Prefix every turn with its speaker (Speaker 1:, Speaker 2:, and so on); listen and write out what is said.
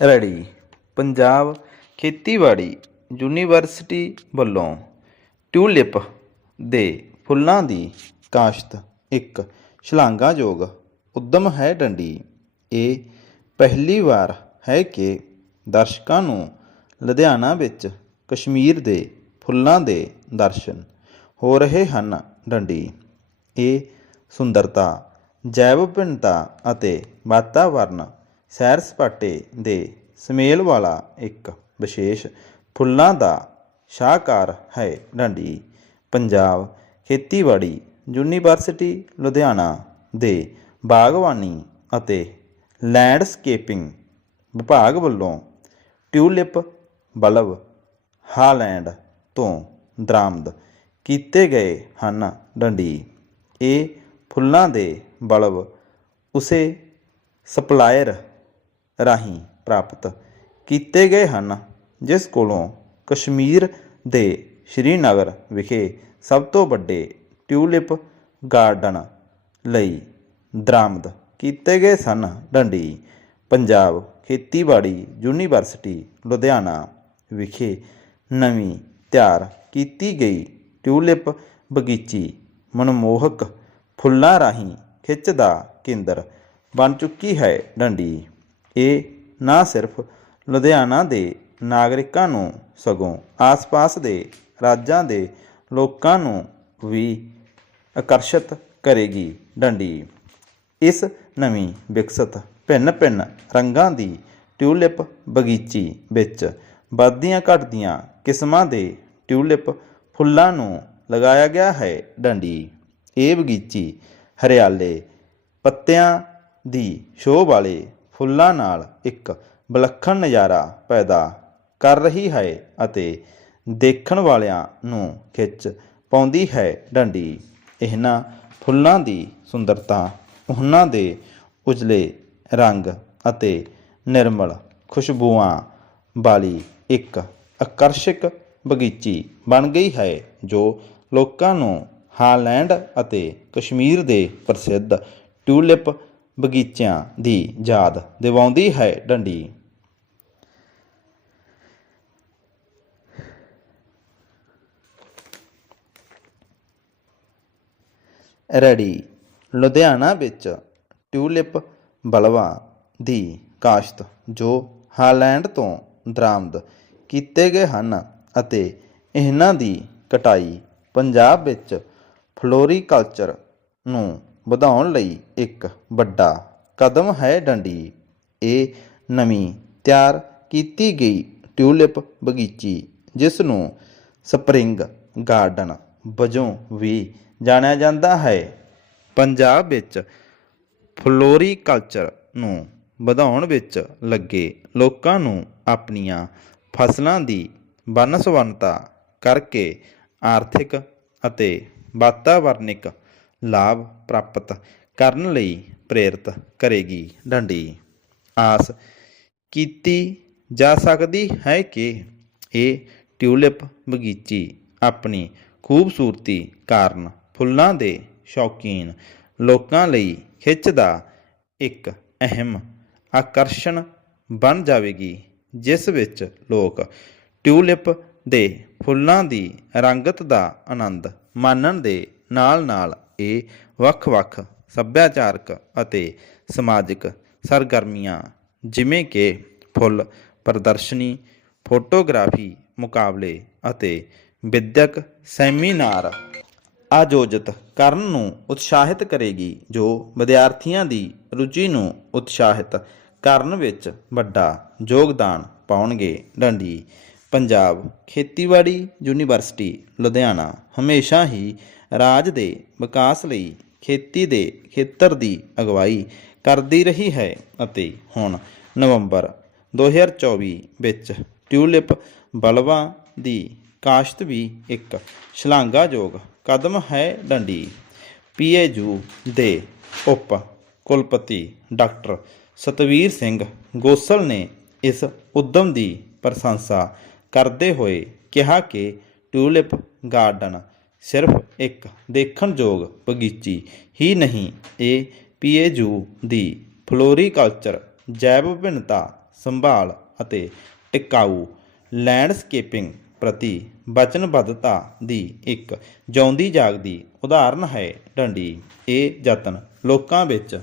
Speaker 1: Ready. Punjab ਖੇਤੀਬਾੜੀ university ਵੱਲੋਂ tulip ਦੇ ਫੁੱਲਾਂ ਦੀ ਕਾਸ਼ਤ ਇੱਕ ਸ਼ਲਾਘਾਯੋਗ ਉੱਦਮ ਹੈ ਡੰਡੀ। ਇਹ ਪਹਿਲੀ ਵਾਰ ਹੈ ਕਿ ਦਰਸ਼ਕਾਂ ਨੂੰ ਲੁਧਿਆਣਾ ਵਿੱਚ ਕਸ਼ਮੀਰ ਦੇ ਫੁੱਲਾਂ ਦੇ ਦਰਸ਼ਨ ਹੋ ਰਹੇ ਹਨ ਡੰਡੀ। ਇਹ ਸੁੰਦਰਤਾ, ਜੈਵ ਭਿੰਨਤਾ ਅਤੇ ਵਾਤਾਵਰਨ ਸੈਰ ਸਪਾਟੇ ਦੇ ਸੁਮੇਲ ਵਾਲਾ ਇੱਕ ਵਿਸ਼ੇਸ਼ ਫੁੱਲਾਂ ਦਾ ਸ਼ਾਹਕਾਰ ਹੈ ਡੰਡੀ, ਪੰਜਾਬ ਖੇਤੀਬਾੜੀ ਯੂਨੀਵਰਸਿਟੀ, ਲੁਧਿਆਣਾ ਦੇ ਬਾਗਵਾਨੀ ਅਤੇ ਲੈਂਡਸਕੇਪਿੰਗ ਵਿਭਾਗ ਵੱਲੋਂ ਟਿਊਲਿਪ ਬਲਬ ਹਾਲੈਂਡ ਤੋਂ ਦਰਾਮਦ ਕੀਤੇ ਗਏ ਹਨ। ਡੰਡੀ, ਇਹ ਫੁੱਲਾਂ ਦੇ ਬਲਬ ਉਸੇ ਸਪਲਾਇਰ ਰਾਹੀਂ ਪ੍ਰਾਪਤ ਕੀਤੇ ਗਏ ਹਨ, ਜਿਸ ਕੋਲੋਂ ਕਸ਼ਮੀਰ ਦੇ ਸ਼੍ਰੀਨਗਰ ਵਿਖੇ ਸਭ ਤੋਂ ਵੱਡੇ ਟਿਊਲਿਪ ਗਾਰਡਨ ਲਈ ਦਰਾਮਦ ਕੀਤੇ ਗਏ ਸਨ। ਡੰਡੀ, ਪੰਜਾਬ ਖੇਤੀਬਾੜੀ ਯੂਨੀਵਰਸਿਟੀ, ਲੁਧਿਆਣਾ ਵਿਖੇ ਨਵੀਂ ਤਿਆਰ ਕੀਤੀ ਗਈ ਟਿਊਲਿਪ ਬਗੀਚੀ ਮਨਮੋਹਕ ਫੁੱਲਾਂ ਰਾਹੀਂ ਖਿੱਚ ਦਾ ਕੇਂਦਰ ਬਣ ਚੁੱਕੀ ਹੈ। ਡੰਡੀ ਇਹ ਨਾ ਸਿਰਫ ਲੁਧਿਆਣਾ ਦੇ ਨਾਗਰਿਕਾਂ ਨੂੰ ਸਗੋਂ ਆਸ-ਪਾਸ ਦੇ ਰਾਜਾਂ ਦੇ ਲੋਕਾਂ ਨੂੰ ਵੀ ਆਕਰਸ਼ਿਤ ਕਰੇਗੀ ਡੰਡੀ। ਇਸ ਨਵੀਂ ਵਿਕਸਤ ਭਿੰਨ-ਭਿੰਨ ਰੰਗਾਂ ਦੀ ਟਿਊਲਿਪ ਬਗੀਚੀ ਵਿੱਚ ਵੱਧਦੀਆਂ ਘਟਦੀਆਂ ਕਿਸਮਾਂ ਦੇ ਟਿਊਲਿਪ ਫੁੱਲਾਂ ਨੂੰ ਲਗਾਇਆ ਗਿਆ ਹੈ ਡੰਡੀ। ਇਹ ਬਗੀਚੀ ਹਰਿਆਲੇ ਪੱਤਿਆਂ ਦੀ ਸ਼ੋਅ ਵਾਲੇ ਫੁੱਲਾਂ ਨਾਲ ਇੱਕ ਵਿਲੱਖਣ ਨਜ਼ਾਰਾ ਪੈਦਾ ਕਰ ਰਹੀ ਹੈ ਅਤੇ ਦੇਖਣ ਵਾਲਿਆਂ ਨੂੰ ਖਿੱਚ ਪਾਉਂਦੀ ਹੈ ਡੰਡੀ। ਇਹਨਾਂ ਫੁੱਲਾਂ ਦੀ ਸੁੰਦਰਤਾ, ਉਹਨਾਂ ਦੇ ਉਜਲੇ ਰੰਗ ਅਤੇ ਨਿਰਮਲ ਖੁਸ਼ਬੂਆਂ ਵਾਲੀ ਇੱਕ ਆਕਰਸ਼ਕ ਬਗੀਚੀ ਬਣ ਗਈ ਹੈ, ਜੋ ਲੋਕਾਂ ਨੂੰ ਹਾਲੈਂਡ ਅਤੇ ਕਸ਼ਮੀਰ ਦੇ ਪ੍ਰਸਿੱਧ ਟਿਊਲਿਪ ਬਗੀਚਿਆਂ ਦੀ ਯਾਦ ਦਿਵਾਉਂਦੀ ਹੈ ਡੰਡੀ। ਰੈਡੀ। ਲੁਧਿਆਣਾ ਵਿੱਚ ਟਿਊਲਿਪ ਬਲਬਾਂ ਦੀ ਕਾਸ਼ਤ, ਜੋ ਹਾਲੈਂਡ ਤੋਂ ਦਰਾਮਦ ਕੀਤੇ ਗਏ ਹਨ ਅਤੇ ਇਹਨਾਂ ਦੀ ਕਟਾਈ ਪੰਜਾਬ ਵਿੱਚ ਫਲੋਰੀਕਲਚਰ ਨੂੰ ਵਧਾਉਣ ਲਈ ਇੱਕ ਵੱਡਾ ਕਦਮ ਹੈ ਡੰਡੀ। ਇਹ ਨਵੀਂ ਤਿਆਰ ਕੀਤੀ ਗਈ ਟਿਊਲਿਪ ਬਗੀਚੀ, ਜਿਸ ਨੂੰ ਸਪਰਿੰਗ ਗਾਰਡਨ ਵਜੋਂ ਵੀ ਜਾਣਿਆ ਜਾਂਦਾ ਹੈ। ਪੰਜਾਬ ਵਿੱਚ ਫਲੋਰੀਕਲਚਰ ਨੂੰ ਵਧਾਉਣ ਵਿੱਚ ਲੱਗੇ ਲੋਕਾਂ ਨੂੰ ਆਪਣੀਆਂ ਫਸਲਾਂ ਦੀ ਬਨਸਵੰਨਤਾ ਕਰਕੇ ਆਰਥਿਕ ਅਤੇ ਵਾਤਾਵਰਨਿਕ ਲਾਭ ਪ੍ਰਾਪਤ ਕਰਨ ਲਈ ਪ੍ਰੇਰਿਤ ਕਰੇਗੀ। ਡੰਡੀ। ਆਸ। ਕੀਤੀ ਜਾ ਸਕਦੀ ਹੈ ਕਿ ਇਹ ਟਿਊਲਿਪ ਬਗੀਚੀ ਆਪਣੀ ਖੂਬਸੂਰਤੀ ਕਾਰਨ ਫੁੱਲਾਂ ਦੇ ਸ਼ੌਕੀਨ ਲੋਕਾਂ ਲਈ ਖਿੱਚ ਦਾ ਇੱਕ ਅਹਿਮ ਆਕਰਸ਼ਣ ਬਣ ਜਾਵੇਗੀ, ਜਿਸ ਵਿੱਚ ਲੋਕ ਟਿਊਲਿਪ ਦੇ ਫੁੱਲਾਂ ਦੀ ਰੰਗਤ ਦਾ ਆਨੰਦ ਮਾਣਨ ਦੇ ਨਾਲ-ਨਾਲ ਇਹ ਵੱਖ-ਵੱਖ ਸੱਭਿਆਚਾਰਕ ਅਤੇ ਸਮਾਜਿਕ ਸਰਗਰਮੀਆਂ, ਜਿਵੇਂ ਕਿ ਫੁੱਲ ਪ੍ਰਦਰਸ਼ਨੀ, ਫੋਟੋਗ੍ਰਾਫੀ ਮੁਕਾਬਲੇ ਅਤੇ ਵਿਦਿਅਕ ਸੈਮੀਨਾਰ ਆਯੋਜਿਤ ਕਰਨ ਨੂੰ ਉਤਸ਼ਾਹਿਤ ਕਰੇਗੀ, ਜੋ ਵਿਦਿਆਰਥੀਆਂ ਦੀ ਰੁਚੀ ਨੂੰ ਉਤਸ਼ਾਹਿਤ ਕਰਨ ਵਿੱਚ ਵੱਡਾ ਯੋਗਦਾਨ ਪਾਉਣਗੇ। ਡੰਡੀ, ਪੰਜਾਬ ਖੇਤੀਬਾੜੀ ਯੂਨੀਵਰਸਿਟੀ, ਲੁਧਿਆਣਾ। ਹਮੇਸ਼ਾ ਹੀ ਰਾਜ ਦੇ ਵਿਕਾਸ ਲਈ ਖੇਤੀ ਦੇ ਖੇਤਰ ਦੀ ਅਗਵਾਈ ਕਰਦੀ ਰਹੀ ਹੈ ਅਤੇ ਹੁਣ ਨਵੰਬਰ 2024 ਵਿੱਚ ਟਿਊਲਿਪ ਬਲਬਾਂ ਦੀ ਕਾਸ਼ਤ ਵੀ ਇੱਕ ਸ਼ਲਾਘਾਯੋਗ ਕਦਮ ਹੈ ਡੰਡੀ। ਪੀਏਯੂ ਦੇ ਉਪ ਕੁਲਪਤੀ ਡਾਕਟਰ ਸਤਵੀਰ ਸਿੰਘ ਗੋਸਲ ਨੇ ਇਸ ਉਦਮ ਦੀ ਪ੍ਰਸ਼ੰਸਾ ਕਰਦੇ ਹੋਏ ਕਿਹਾ ਕਿ ਟਿਊਲਿਪ ਗਾਰਡਨ ਸਿਰਫ ਇੱਕ ਦੇਖਣਯੋਗ ਬਗੀਚੀ ਹੀ ਨਹੀਂ, ਇਹ ਪੀਏਯੂ ਦੀ ਫਲੋਰੀਕਲਚਰ, ਜੈਵ ਵਿਭਿੰਨਤਾ ਸੰਭਾਲ ਅਤੇ ਟਿਕਾਊ ਲੈਂਡਸਕੇਪਿੰਗ ਪ੍ਰਤੀ ਵਚਨਬੱਧਤਾ ਦੀ ਇੱਕ ਜਿਉਂਦੀ ਜਾਗਦੀ ਉਦਾਹਰਨ ਹੈ ਡੰਡੀ। ਇਹ ਯਤਨ ਲੋਕਾਂ ਵਿੱਚ